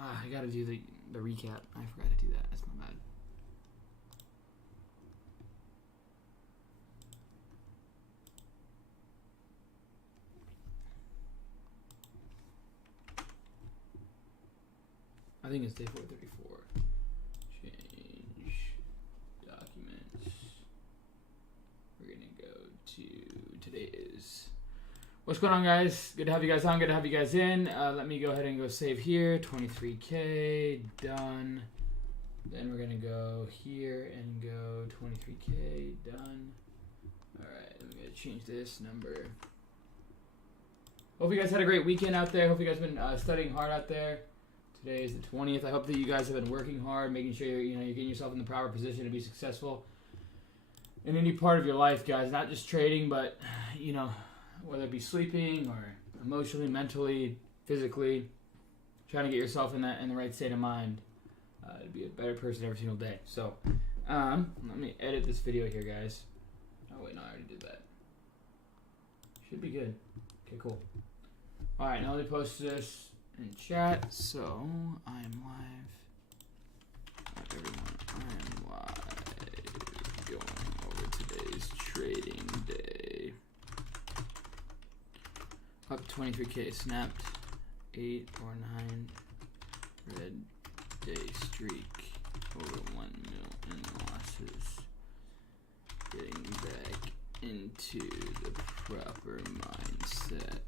I gotta do the recap. I forgot to do that. That's my bad. I think it's day 434. Change documents. We're gonna go to today is. What's going on, guys? Good to have you guys on. Good to have you guys in. Let me go ahead and go save here. 23K done. Then we're gonna go here and go 23K done. All right, I'm gonna change this number. Hope you guys had a great weekend out there. Hope you guys have been studying hard out there. Today is the 20th. I hope that you guys have been working hard, making sure you're getting yourself in the proper position to be successful in any part of your life, guys. Not just trading, but whether it be sleeping or emotionally, mentally, physically, trying to get yourself in the right state of mind to be a better person every single day. So let me edit this video here, guys. Oh wait, no, I already did that. Should be good. Okay, cool. All right, now let me post this in chat. So I am live. All right, everyone, I am live going over today's trading day. Up 23K snapped 8 or 9 red day streak over 1 mil in losses. Getting back into the proper mindset.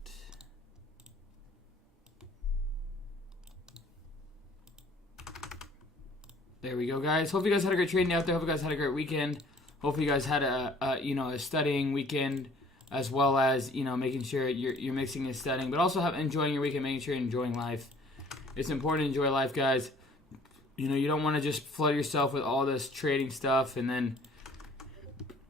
There we go, guys. Hope you guys had a great trading day out there. Hope you guys had a great weekend. Hope you guys had a studying weekend, as well as making sure you're mixing and studying, but also enjoying your weekend, making sure you're enjoying life. It's important to enjoy life, guys. You don't want to just flood yourself with all this trading stuff and then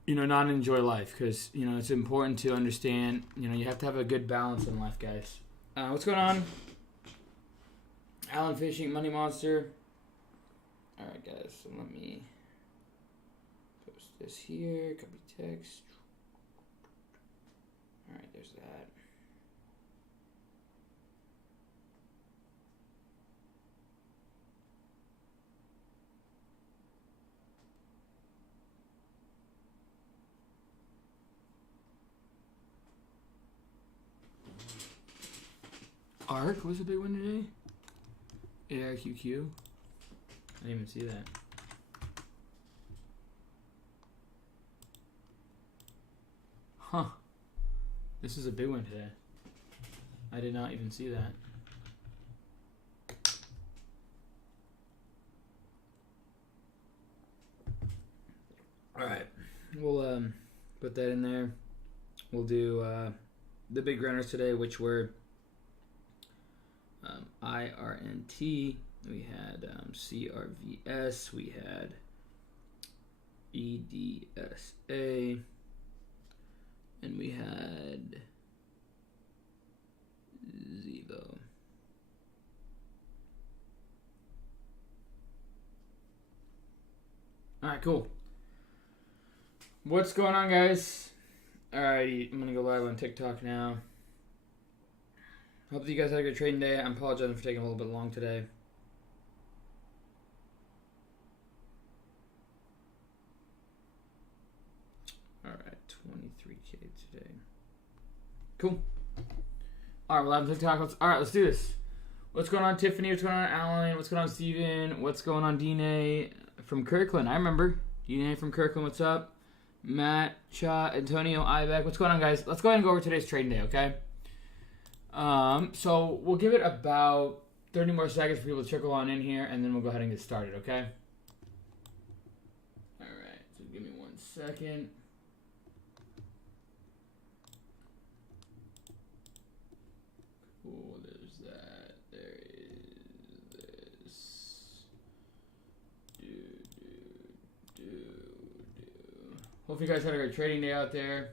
not enjoy life, because it's important to understand. You have to have a good balance in life, guys. What's going on? Alan Fishing, Money Monster. All right, guys. So let me post this here. Copy text. All right, there's that. ARC was a big one today. ARQQ. I didn't even see that. Huh. This is a big one today. I did not even see that. Alright. We'll put that in there. We'll do the big runners today, which were IRNT. We had CRVS. We had EDSA. And we had Zivo. Alright, cool. What's going on, guys? Alrighty, I'm going to go live on TikTok now. Hope that you guys had a good trading day. I'm apologizing for taking a little bit long today. Alright, 23K today. Cool. Alright, we're live on TikTok. Alright, let's do this. What's going on, Tiffany? What's going on, Alan? What's going on, Steven? What's going on, Dine from Kirkland? I remember. Dine from Kirkland, what's up? Matt, Cha, Antonio, Ibeck. What's going on, guys? Let's go ahead and go over today's trading day, okay? So we'll give it about 30 more seconds for people to trickle on in here, and then we'll go ahead and get started, okay? Alright, so give me 1 second. Cool, there's that. There is this. Hopefully you guys had a great trading day out there.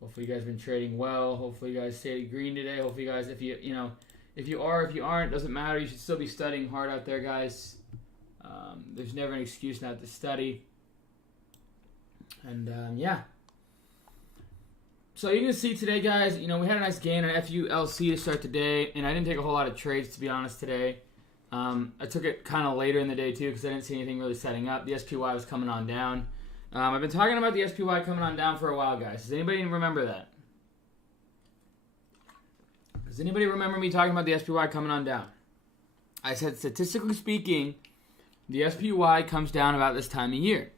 Hopefully you guys have been trading well. Hopefully you guys stayed green today. Hopefully you guys, if you aren't, doesn't matter. You should still be studying hard out there, guys. There's never an excuse not to study. And yeah. So you can see today, guys, we had a nice gain on FULC to start the day, and I didn't take a whole lot of trades, to be honest, today. I took it kind of later in the day too because I didn't see anything really setting up. The SPY was coming on down. I've been talking about the SPY coming on down for a while, guys. Does anybody remember that? Does anybody remember me talking about the SPY coming on down? I said, statistically speaking, the SPY comes down about this time of year.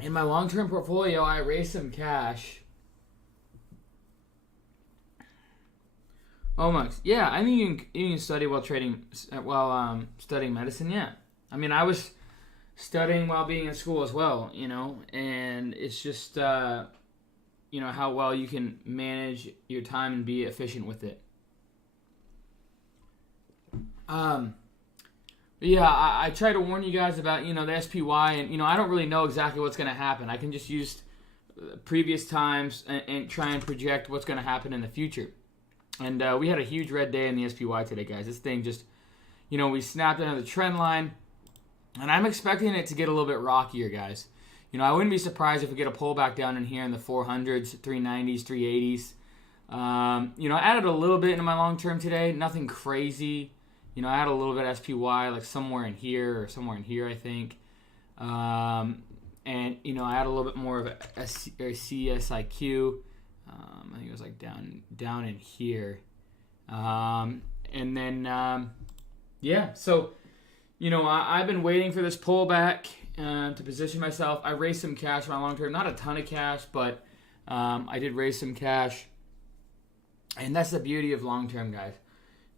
In my long-term portfolio, I raised some cash. Oh my, yeah, I think you can study while studying medicine. Yeah, I mean, I was studying while being in school as well, you know, and it's just you know how well you can manage your time and be efficient with it. Yeah, I try to warn you guys about, you know, the SPY, and, you know, I don't really know exactly what's going to happen. I can just use previous times and try and project what's going to happen in the future. And we had a huge red day in the SPY today, guys. This thing just, you know, we snapped another trend line, and I'm expecting it to get a little bit rockier, guys. You know, I wouldn't be surprised if we get a pullback down in here in the 400s, 390s, 380s. You know, I added a little bit into my long term today, nothing crazy. You know, I had a little bit of SPY, like somewhere in here or somewhere in here, I think. And, you know, I had a little bit more of a CSIQ. I think it was like down in here. And then, yeah. So, you know, I've been waiting for this pullback to position myself. I raised some cash for my long term. Not a ton of cash, but I did raise some cash. And that's the beauty of long term, guys.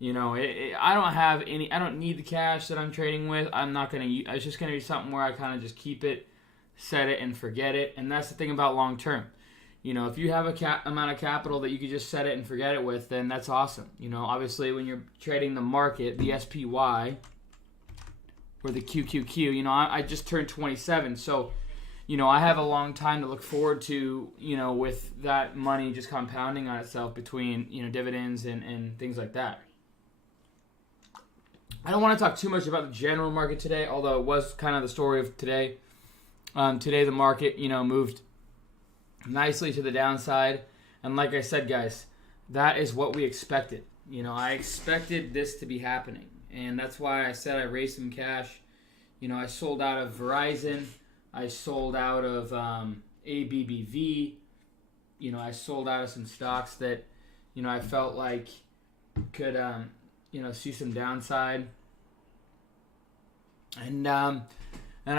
You know, I don't need the cash that I'm trading with. It's just going to be something where I kind of just keep it, set it, and forget it. And that's the thing about long term. You know, if you have amount of capital that you could just set it and forget it with, then that's awesome. You know, obviously when you're trading the market, the SPY, or the QQQ, you know, I just turned 27. So, you know, I have a long time to look forward to, you know, with that money just compounding on itself between, you know, dividends and things like that. I don't want to talk too much about the general market today, although it was kind of the story of today. Today the market, you know, moved nicely to the downside. And like I said, guys, that is what we expected. You know, I expected this to be happening. And that's why I said I raised some cash. You know, I sold out of Verizon. I sold out of ABBV. You know, I sold out of some stocks that, you know, I felt like could, you know, see some downside. And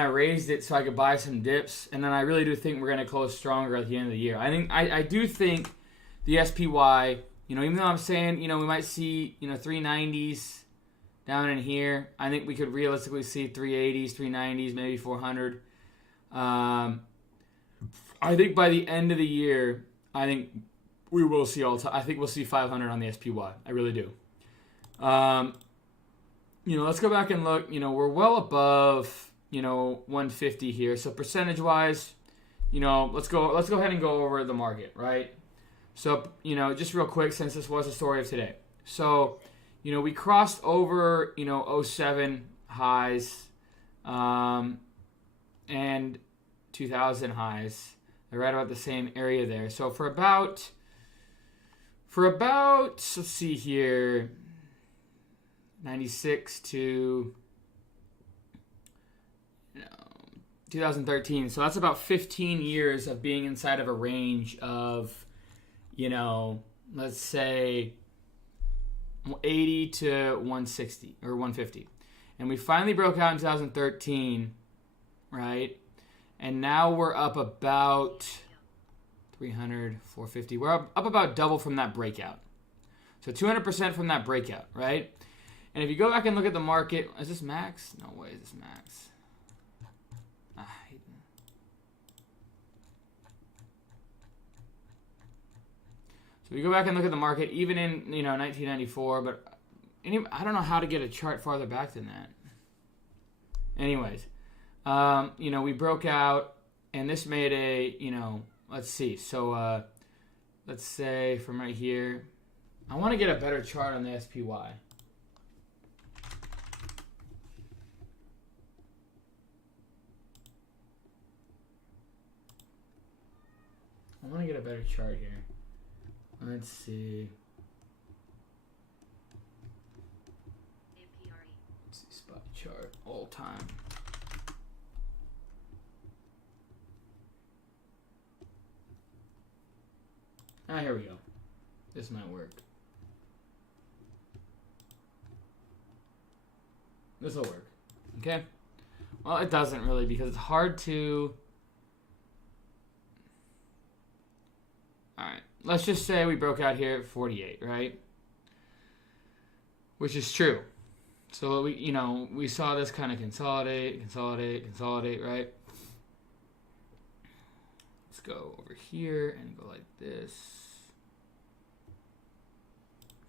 I raised it so I could buy some dips. And then I really do think we're going to close stronger at the end of the year. I do think the SPY, you know, even though I'm saying, you know, we might see, you know, 390s down in here, I think we could realistically see 380s, 390s, maybe 400. I think by the end of the year, I think we will see I think we'll see 500 on the SPY. I really do. You know, let's go back and look. You know, we're well above, you know, 150 here. So percentage-wise, you know, let's go ahead and go over the market, right? So, you know, just real quick, since this was the story of today. So, you know, we crossed over, you know, 07 highs, and 2000 highs. They're right about the same area there. So for about, let's see here, 96 to 2013. So that's about 15 years of being inside of a range of, you know, let's say 80 to 160 or 150. And we finally broke out in 2013, right? And now we're up about 300, 450. We're up about double from that breakout. So 200% from that breakout, right? And if you go back and look at the market, is this max? No way, is this max? So if you go back and look at the market, even in, you know, 1994, but I don't know how to get a chart farther back than that. Anyways, you know, we broke out, and this made a, you know, let's see. So let's say from right here, I want to get a better chart on the SPY. I want to get a better chart here. Let's see. chart all time. Ah, here we go. This might work. This will work. Okay? Well, it doesn't really because it's hard to... Alright. Let's just say we broke out here at 48, right? Which is true. So, we saw this kind of consolidate, right? Let's go over here and go like this.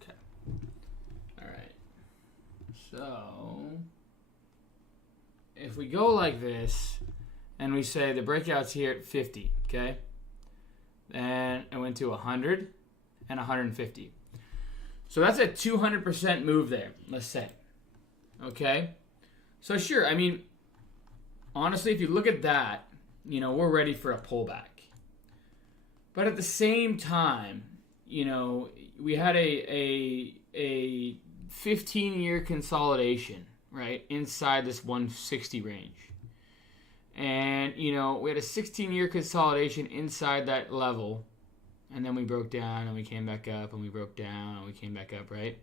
Okay. Alright. So, if we go like this, and we say the breakout's here at 50, okay? Then it went to 100 and 150. So that's a 200% move there, let's say. Okay? So sure, I mean, honestly, if you look at that, we're ready for a pullback. But at the same time, we had a 15-year consolidation, right, inside this 160 range. And, we had a 16-year consolidation inside that level. And then we broke down and we came back up and we broke down and we came back up, right?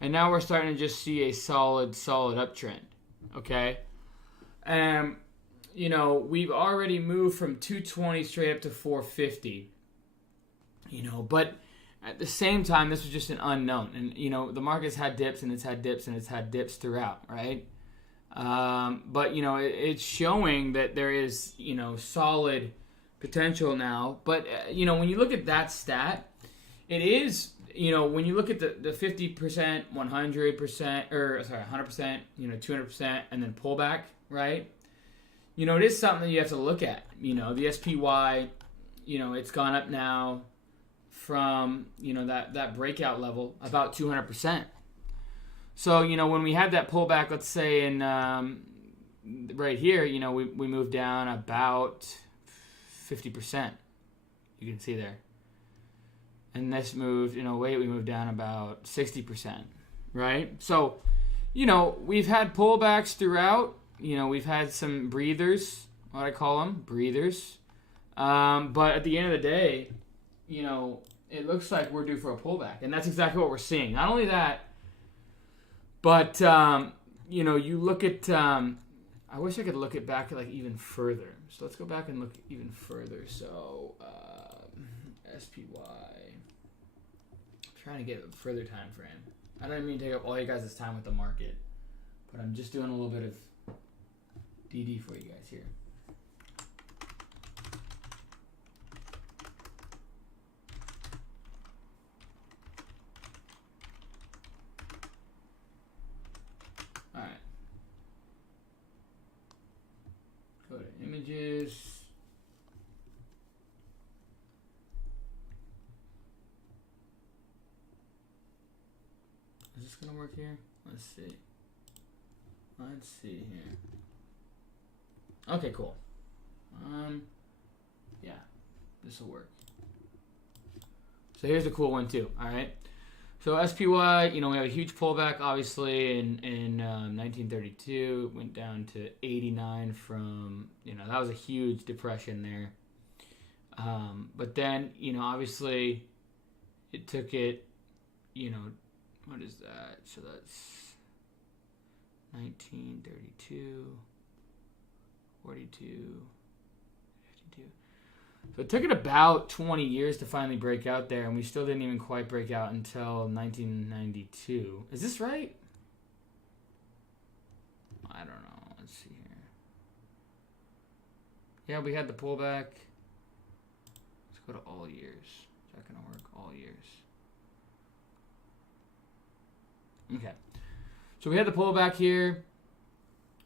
And now we're starting to just see a solid uptrend, okay? And, we've already moved from 220 straight up to 450, but at the same time, this was just an unknown. And, the market's had dips and it's had dips and it's had dips throughout, right? But, it's showing that there is, solid potential now. But, when you look at that stat, it is, when you look at the 50%, 100%, 100%, 200%, and then pullback, right? It is something that you have to look at. The SPY, it's gone up now from, that breakout level about 200%. So, when we had that pullback, let's say in right here, we moved down about 50%. You can see there. And this moved, we moved down about 60%, right? So, we've had pullbacks throughout. We've had some breathers, what I call them, breathers. But at the end of the day, it looks like we're due for a pullback. And that's exactly what we're seeing. Not only that, but, you look at, I wish I could look it back like even further. So let's go back and look even further. So, SPY. I'm trying to get a further time frame. I don't mean to take up all you guys' time with the market, but I'm just doing a little bit of DD for you guys here. All right. Go to images. Is this gonna work here? Let's see. Let's see here. Okay, cool. Yeah, this will work. So here's a cool one too. All right. So SPY, we have a huge pullback, obviously, in 1932. It went down to 89 from, that was a huge depression there. But then, obviously, it took it, what is that? So that's 1932, 42, 52. So it took it about 20 years to finally break out there, and we still didn't even quite break out until 1992. Is this right? I don't know. Let's see here. Yeah, we had the pullback. Let's go to all years. Is that going to work? All years. Okay. So we had the pullback here,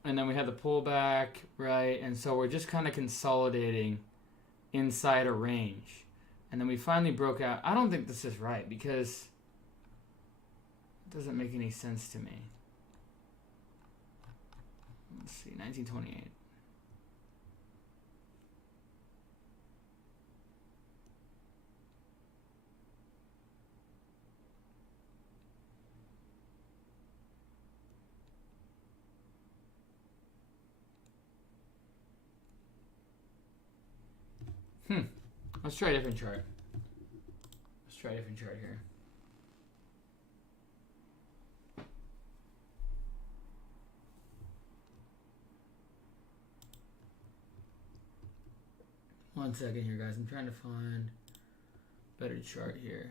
and then we had the pullback, right? And so we're just kind of consolidating inside a range. And then we finally broke out. I don't think this is right because it doesn't make any sense to me. Let's see, 1928. Let's try a different chart. Let's try a different chart here. One second here, guys. I'm trying to find a better chart here.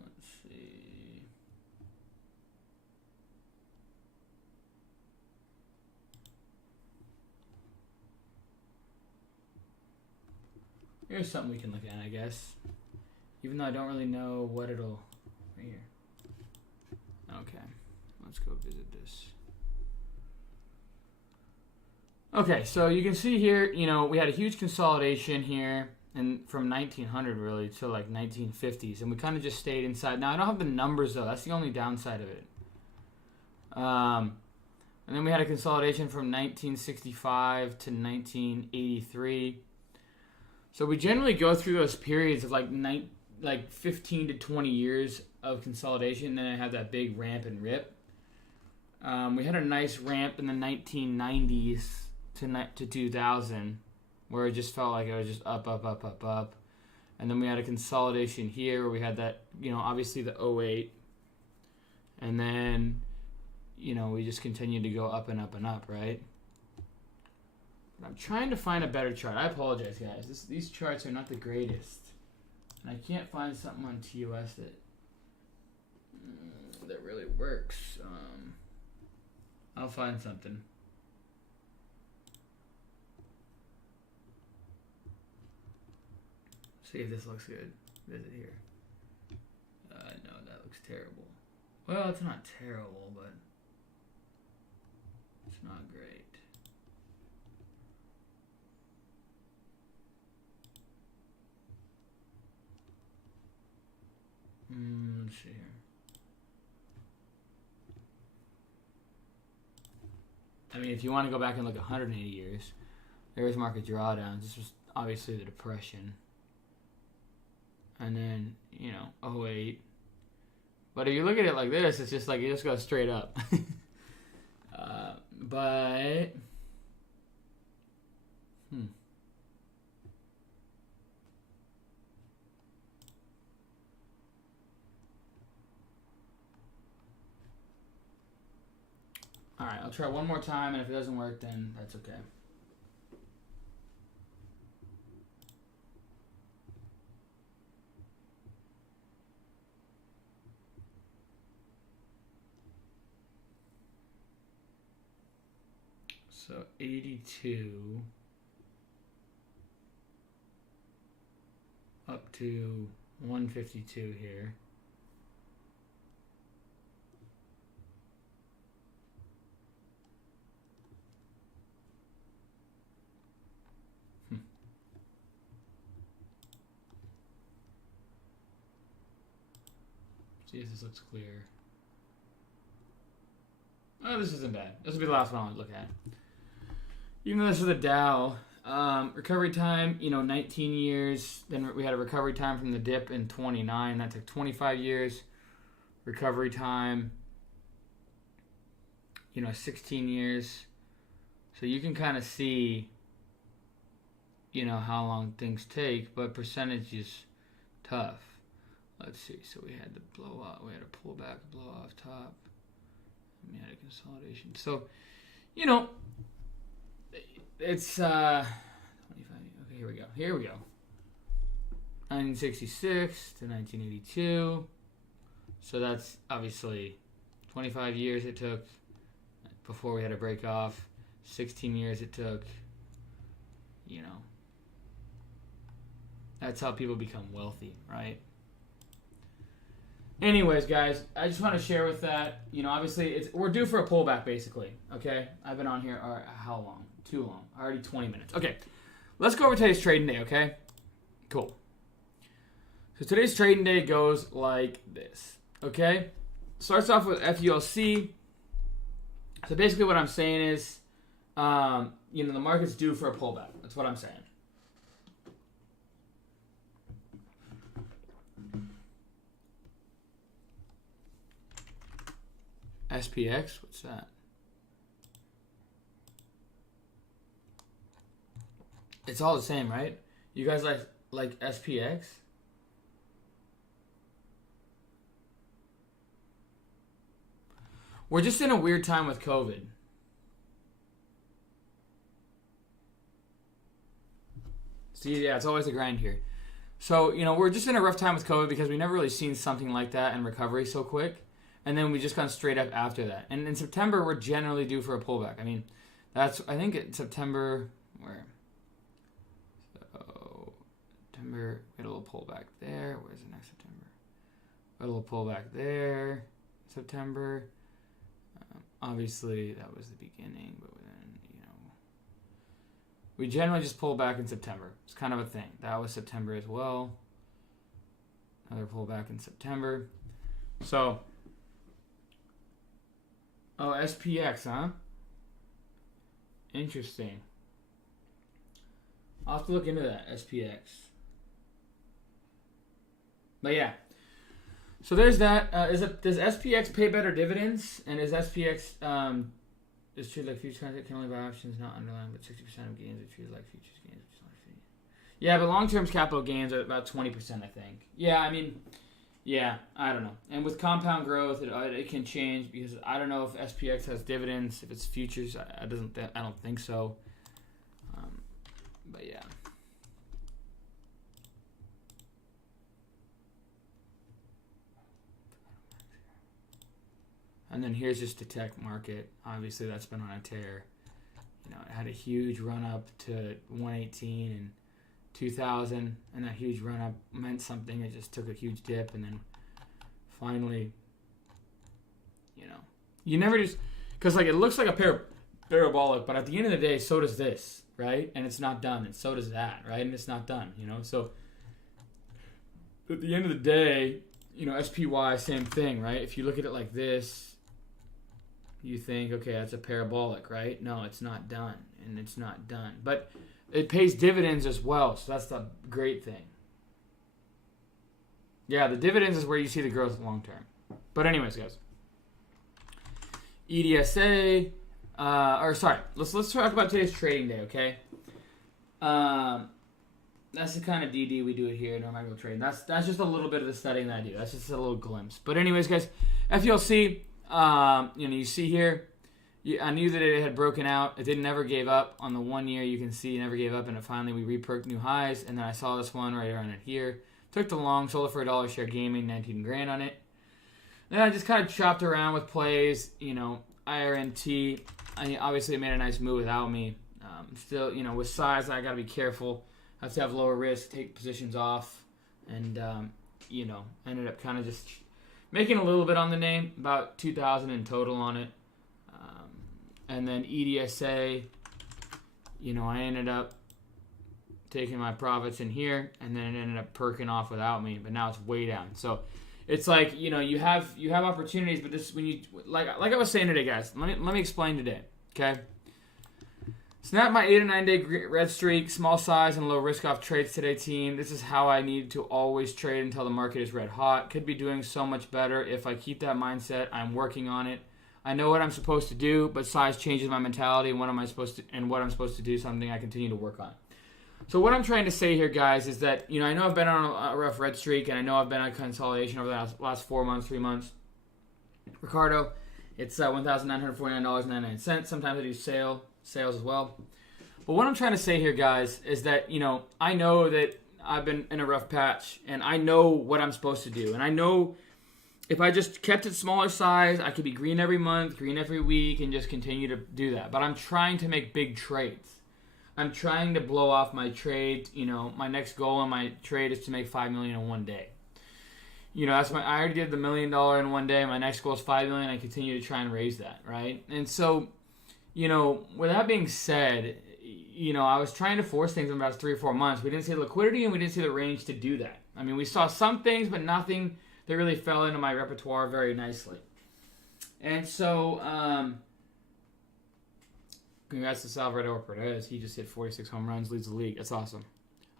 Let's see. Here's something we can look at, I guess. Even though I don't really know what it'll... Right here. Okay. Let's go visit this. Okay, so you can see here, you know, we had a huge consolidation here and from 1900 really to like 1950s, and we kind of just stayed inside. Now, I don't have the numbers though. That's the only downside of it. And then we had a consolidation from 1965 to 1983. So we generally go through those periods of like 15 to 20 years of consolidation, and then I have that big ramp and rip. We had a nice ramp in the 1990s to 2000, where it just felt like it was just up. And then we had a consolidation here where we had that, you know, obviously the 08. And then, you know, we just continued to go up and up and up, right? But I'm trying to find a better chart. I apologize, guys. These charts are not the greatest. And I can't find something on TOS that really works. I'll find something. See if this looks good. Visit here. No, that looks terrible. Well, it's not terrible, but it's not great. Let's see here. I mean, if you want to go back and look 180 years, there was market drawdowns. This was obviously the Depression. And then, you know, 08. But if you look at it like this, it's just like it just goes straight up. But... Alright, I'll try one more time, and if it doesn't work, then that's okay. So 82 up to 152 here. See if this looks clear. Oh, this isn't bad. This will be the last one I'll look at. Even though this is the Dow, recovery time, 19 years. Then we had a recovery time from the dip in 29. That took 25 years. Recovery time, 16 years. So you can kind of see, how long things take, but percentage is tough. Let's see. So we had the blow out. We had a pullback, a blow off top. And we had a consolidation. So, it's 25. Okay, here we go. 1966 to 1982. So that's obviously 25 years it took before we had a break off. 16 years it took. That's how people become wealthy, right? Anyways, guys, I just want to share with that. Obviously, we're due for a pullback, basically. Okay, I've been on here. How long? Too long. Already 20 minutes. Okay, let's go over today's trading day. Okay, cool. So today's trading day goes like this. Okay, starts off with FULC. So basically, what I'm saying is, the market's due for a pullback. That's what I'm saying. SPX, what's that? It's all the same, right? You guys like SPX? We're just in a weird time with COVID. See, yeah, it's always a grind here. So, we're just in a rough time with COVID because we never really seen something like that in recovery so quick. And then we just gone straight up after that. And in September, we're generally due for a pullback. I mean, I think in September, where? So, September, we had a little pullback there. Where's the next September? We had a little pullback there. September. Obviously, that was the beginning, but then, we generally just pull back in September. It's kind of a thing. That was September as well. Another pullback in September. So, SPX, huh? Interesting. I'll have to look into that, SPX. But yeah. So there's that. Does SPX pay better dividends? And is SPX is treated like futures contract, can only buy options, not underlying, but 60% of gains are treated like futures gains, which is not a fee. Yeah, but long-term capital gains are about 20%, I think. Yeah, I mean, yeah, I don't know. And with compound growth, it can change because I don't know if SPX has dividends, if it's futures. I don't think so. But yeah. And then here's just the tech market. Obviously, that's been on a tear. It had a huge run up to 118 and 2000, and that huge run up meant something. It just took a huge dip, and then finally, you never just because it looks like a parabolic, but at the end of the day, so does this, right? And it's not done, and so does that, right? And it's not done, So at the end of the day, SPY, same thing, right? If you look at it like this. You think, okay, that's a parabolic, right? No, it's not done, and it's not done. But it pays dividends as well, so that's the great thing. Yeah, the dividends is where you see the growth long term. But anyways, guys. EDSA, let's talk about today's trading day, okay? That's the kind of DD we do it here in our micro trading. That's just a little bit of the studying that I do. That's just a little glimpse. But anyways, guys, FULC. You see here, I knew that it had broken out. It never gave up on the 1 year. You can see it never gave up, and finally we reperked new highs. And then I saw this one right around it here. Took the long, sold it for $1 share, gaming 19 grand on it. Then I just kind of chopped around with plays. IRNT. Obviously it made a nice move without me. Still, with size, I gotta be careful. I have to have lower risk, take positions off, and ended up kind of just making a little bit on the name, about 2,000 in total on it. And then EDSA, I ended up taking my profits in here, and then it ended up perking off without me, but now it's way down. So it's like, you have opportunities, but this when you like I was saying today, guys. Let me explain today, okay? Snap my 8 or 9 day red streak, small size and low risk off trades today, team. This is how I need to always trade until the market is red hot. Could be doing so much better if I keep that mindset. I'm working on it. I know what I'm supposed to do, but size changes my mentality and what I'm supposed to do, something I continue to work on. So what I'm trying to say here, guys, is that, I know I've been on a rough red streak, and I know I've been on consolidation over the last 4 months, 3 months. Ricardo, it's $1,949.99. Sometimes I do sales as well. But what I'm trying to say here, guys, is that, I know that I've been in a rough patch, and I know what I'm supposed to do. And I know if I just kept it smaller size, I could be green every month, green every week, and just continue to do that. But I'm trying to make big trades. I'm trying to blow off my trade. My next goal on my trade is to make $5 million in 1 day. I already did the $1 million in 1 day. My next goal is $5 million. I continue to try and raise that, right? And so, with that being said, I was trying to force things in about 3 or 4 months. We didn't see the liquidity and we didn't see the range to do that. I mean, we saw some things, but nothing that really fell into my repertoire very nicely. And so, congrats to Salvador Perez. He just hit 46 home runs, leads the league. That's awesome.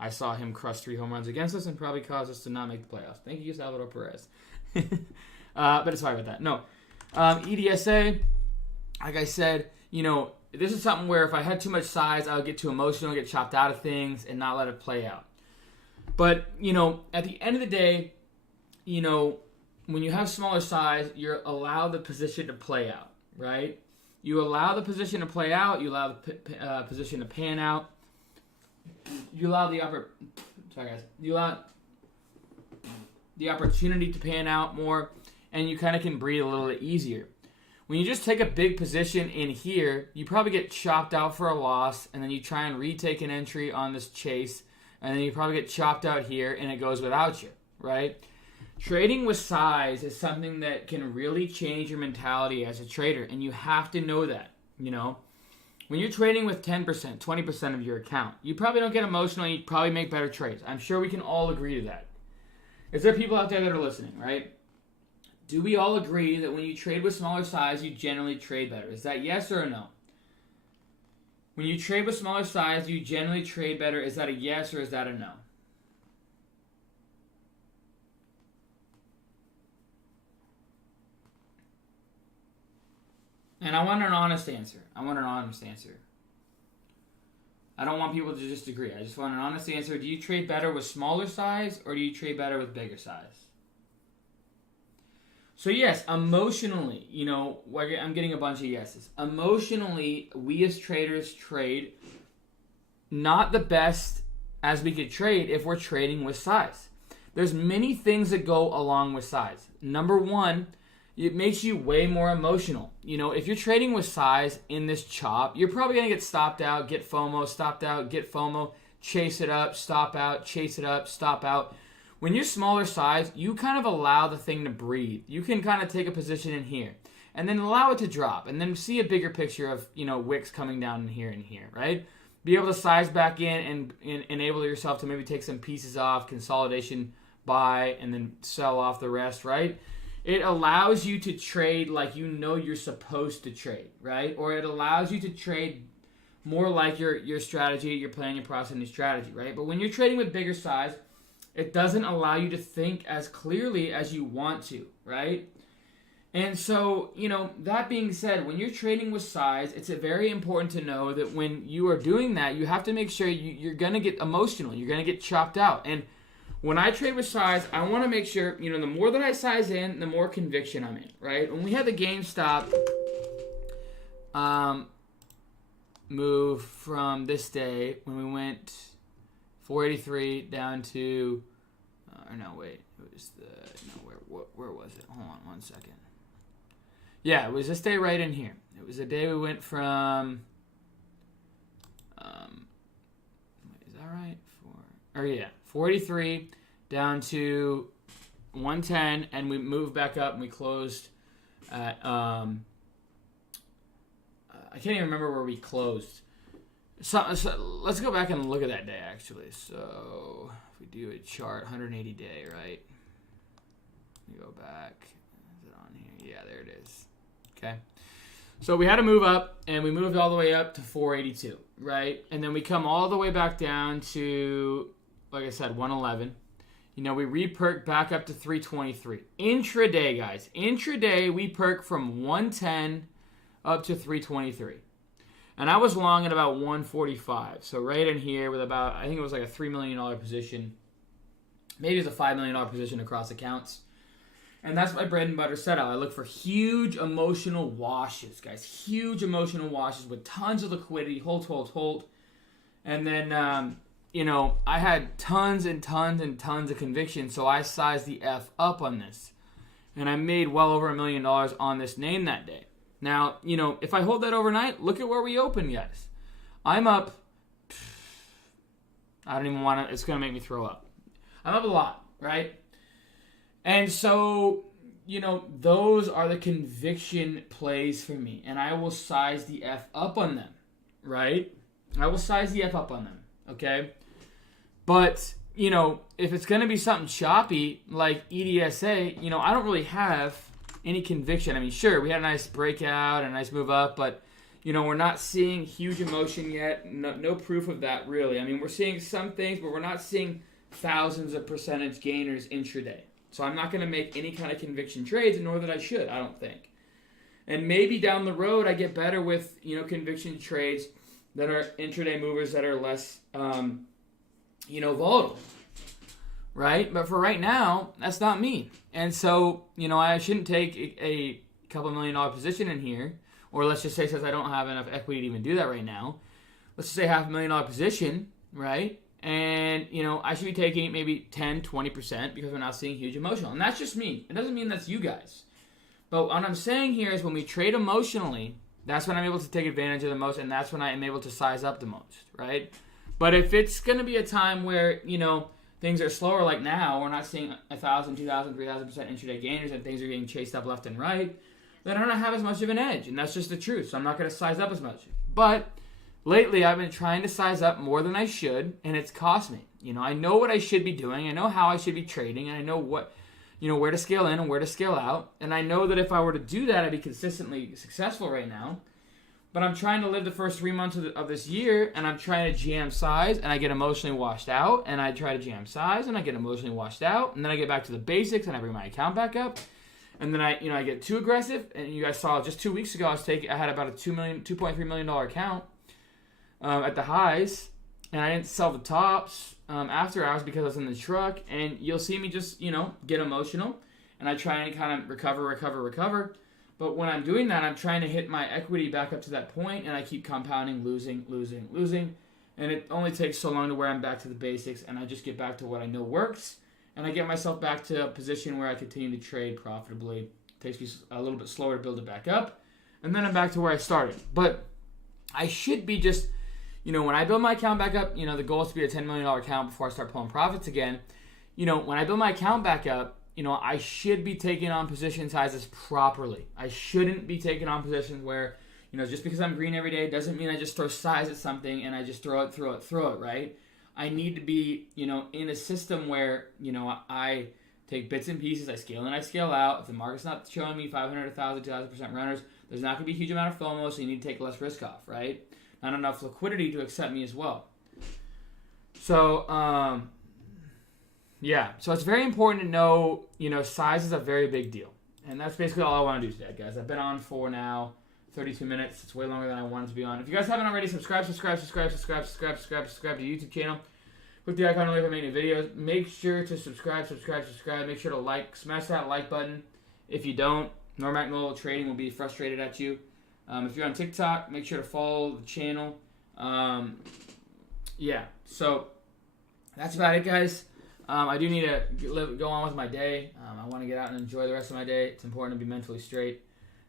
I saw him crush 3 home runs against us and probably caused us to not make the playoffs. Thank you, Salvador Perez. But it's sorry about that. No. EDSA, like I said, this is something where if I had too much size, I would get too emotional, get chopped out of things, and not let it play out. But, at the end of the day, when you have smaller size, you're allowed the position to play out, right? You allow the position to play out. You allow the position to pan out. You allow the opportunity to pan out more, and you kind of can breathe a little bit easier. When you just take a big position in here, you probably get chopped out for a loss, and then you try and retake an entry on this chase, and then you probably get chopped out here, and it goes without you, right? Trading with size is something that can really change your mentality as a trader, and you have to know that, When you're trading with 10%, 20% of your account, you probably don't get emotional, and you probably make better trades. I'm sure we can all agree to that. Is there people out there that are listening, right? Do we all agree that when you trade with smaller size, you generally trade better? Is that yes or a no? When you trade with smaller size, you generally trade better. Is that a yes or is that a no? And I want an honest answer. I don't want people to just agree. I just want an honest answer. Do you trade better with smaller size or do you trade better with bigger size? So yes, emotionally, I'm getting a bunch of yeses. Emotionally, we as traders trade not the best as we could trade if we're trading with size. There's many things that go along with size. Number one, it makes you way more emotional. If you're trading with size in this chop, you're probably going to get stopped out, get FOMO, stopped out, get FOMO, chase it up, stop out, chase it up, stop out. When you're smaller size, you kind of allow the thing to breathe. You can kind of take a position in here and then allow it to drop and then see a bigger picture of, wicks coming down in here and here, right? Be able to size back in and enable yourself to maybe take some pieces off, consolidation, buy, and then sell off the rest, right? It allows you to trade like you're supposed to trade, right? Or it allows you to trade more like your strategy, your plan, your process, and your strategy, right? But when you're trading with bigger size, it doesn't allow you to think as clearly as you want to, right? And so, that being said, when you're trading with size, it's very important to know that when you are doing that, you have to make sure you're going to get emotional. You're going to get chopped out. And when I trade with size, I want to make sure, the more that I size in, the more conviction I'm in, right? When we had the GameStop move from this day, when we went 483 down to, where was it? Hold on one second. Yeah, it was this day right in here. It was the day we went from, is that right? 483 down to 110, and we moved back up and we closed at, I can't even remember where we closed. So let's go back and look at that day, actually. So if we do a chart, 180 day, right? Let me go back. Is it on here? Yeah, there it is. Okay. So we had to move up, and we moved all the way up to 482, right? And then we come all the way back down to, like I said, 111. We re-perked back up to 323. Intraday, guys. Intraday, we perked from 110 up to 323. And I was long at about 145. So right in here with about, I think it was like a $3 million position. Maybe it's a $5 million position across accounts. And that's my bread and butter setup. I look for huge emotional washes, guys. Huge emotional washes with tons of liquidity. Hold. And then, I had tons and tons and tons of conviction. So I sized the F up on this. And I made well over $1 million on this name that day. Now, if I hold that overnight, look at where we open, guys. I'm up. I don't even want to. It's going to make me throw up. I'm up a lot, right? And so, those are the conviction plays for me. And I will size the F up on them, right? I will size the F up on them, okay? But, if it's going to be something choppy like EDSA, I don't really have any conviction. I mean, sure, we had a nice breakout, a nice move up, but, we're not seeing huge emotion yet. No proof of that, really. I mean, we're seeing some things, but we're not seeing thousands of percentage gainers intraday. So I'm not going to make any kind of conviction trades, nor that I should, I don't think. And maybe down the road I get better with, conviction trades that are intraday movers that are less, volatile, right? But for right now, that's not me. And so, I shouldn't take a couple $1 million position in here, or let's just say since I don't have enough equity to even do that right now, let's just say $500,000 position, right? And, I should be taking maybe 10, 20% because we're not seeing huge emotional. And that's just me. It doesn't mean that's you guys. But what I'm saying here is when we trade emotionally, that's when I'm able to take advantage of the most, and that's when I am able to size up the most, right? But if it's going to be a time where, things are slower like now, we're not seeing 1,000, 2,000, 3,000% intraday gainers and things are getting chased up left and right, then I don't have as much of an edge, and that's just the truth. So I'm not going to size up as much. But lately, I've been trying to size up more than I should, and it's cost me. I know what I should be doing. I know how I should be trading, and I know what, where to scale in and where to scale out. And I know that if I were to do that, I'd be consistently successful right now. But I'm trying to live the first 3 months of this year, and I'm trying to GM size, and I get emotionally washed out, and I try to GM size, and I get emotionally washed out, and then I get back to the basics, and I bring my account back up, and then I get too aggressive. And you guys saw just 2 weeks ago, I had about a $2.3 million account at the highs, and I didn't sell the tops after hours because I was in the truck. And you'll see me just get emotional, and I try and kind of recover. But when I'm doing that, I'm trying to hit my equity back up to that point, and I keep compounding, losing. And it only takes so long to where I'm back to the basics, and I just get back to what I know works, and I get myself back to a position where I continue to trade profitably. It takes me a little bit slower to build it back up, and then I'm back to where I started. But I should be just, when I build my account back up, the goal is to be a $10 million account before I start pulling profits again. When I build my account back up, I should be taking on position sizes properly. I shouldn't be taking on positions where, just because I'm green every day doesn't mean I just throw size at something and I just throw it, right? I need to be, in a system where, I take bits and pieces, I scale in, I scale out. If the market's not showing me 500, 1,000, 2,000% runners, there's not going to be a huge amount of FOMO, so you need to take less risk off, right? Not enough liquidity to accept me as well. So, yeah, so it's very important to know, size is a very big deal. And that's basically all I want to do today, guys. I've been on for now 32 minutes. It's way longer than I wanted to be on. If you guys haven't already, subscribe to the YouTube channel. Click the icon if I make any videos. Make sure to subscribe. Make sure to like, smash that like button. If you don't, Normac Mobile Trading will be frustrated at you. If you're on TikTok, make sure to follow the channel. Yeah, so that's about it, guys. I do need to go on with my day. I want to get out and enjoy the rest of my day. It's important to be mentally straight.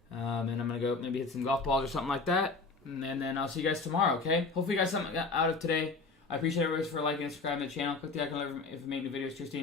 And I'm going to go maybe hit some golf balls or something like that. And then I'll see you guys tomorrow, okay? Hopefully you guys got something out of today. I appreciate everybody for liking and subscribing to the channel. Click the icon if you make new videos. Cheers, team.